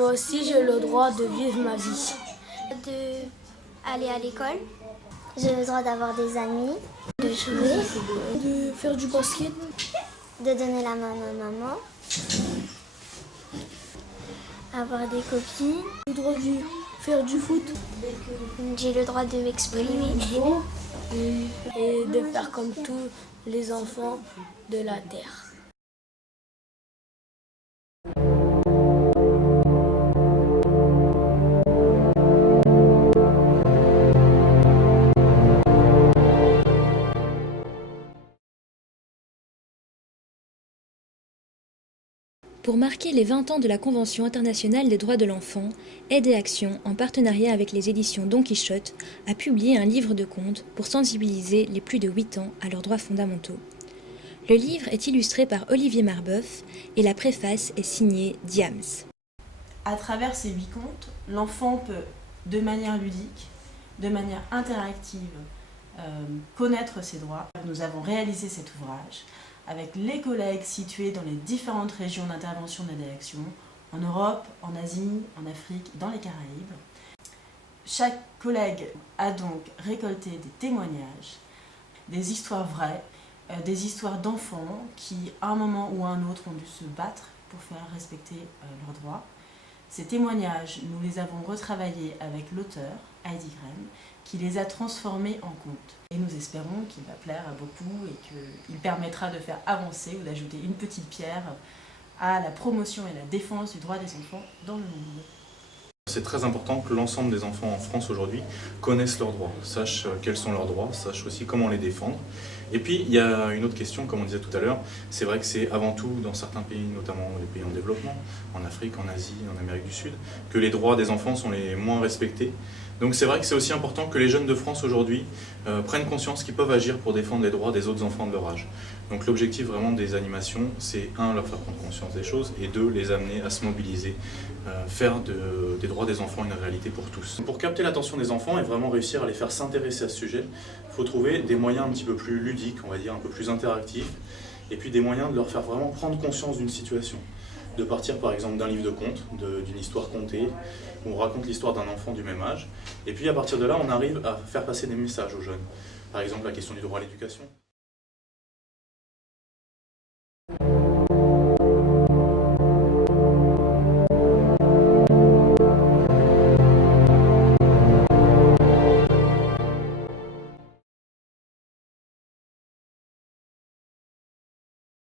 Moi aussi, j'ai le droit de vivre ma vie. D'aller à l'école. J'ai le droit d'avoir des amis, de jouer, De faire du basket. de donner la main à maman, avoir des copines. Le droit de faire du foot. J'ai le droit de m'exprimer. Et de faire comme tous les enfants de la terre. Pour marquer les 20 ans de la Convention internationale des droits de l'enfant, Aide et Action, en partenariat avec les éditions Don Quichotte, a publié un livre de contes pour sensibiliser les plus de 8 ans à leurs droits fondamentaux. Le livre est illustré par Olivier Marbeuf et la préface est signée Diams. À travers ces 8 contes, l'enfant peut, de manière ludique, de manière interactive, connaître ses droits. Nous avons réalisé cet ouvrage avec les collègues situés dans les différentes régions d'intervention d'Aide et Action, en Europe, en Asie, en Afrique, dans les Caraïbes. Chaque collègue a donc récolté des témoignages, des histoires vraies, des histoires d'enfants qui, à un moment ou à un autre, ont dû se battre pour faire respecter leurs droits. Ces témoignages, nous les avons retravaillés avec l'auteur, Heidi Graham, qui les a transformés en contes. Et nous espérons qu'il va plaire à beaucoup et qu'il permettra de faire avancer ou d'ajouter une petite pierre à la promotion et la défense du droit des enfants dans le monde. C'est très important que l'ensemble des enfants en France aujourd'hui connaissent leurs droits, sachent quels sont leurs droits, sachent aussi comment les défendre. Et puis il y a une autre question, comme on disait tout à l'heure, c'est vrai que c'est avant tout dans certains pays, notamment les pays en développement, en Afrique, en Asie, en Amérique du Sud, que les droits des enfants sont les moins respectés. Donc c'est vrai que c'est aussi important que les jeunes de France aujourd'hui prennent conscience qu'ils peuvent agir pour défendre les droits des autres enfants de leur âge. Donc l'objectif vraiment des animations, c'est 1, leur faire prendre conscience des choses, et 2, les amener à se mobiliser, faire des droits des enfants une réalité pour tous. Pour capter l'attention des enfants et vraiment réussir à les faire s'intéresser à ce sujet, il faut trouver des moyens un petit peu plus ludiques, on va dire, un peu plus interactifs, et puis des moyens de leur faire vraiment prendre conscience d'une situation. De partir par exemple d'un livre de contes, d'une histoire contée, où on raconte l'histoire d'un enfant du même âge, et puis à partir de là, on arrive à faire passer des messages aux jeunes. Par exemple, la question du droit à l'éducation.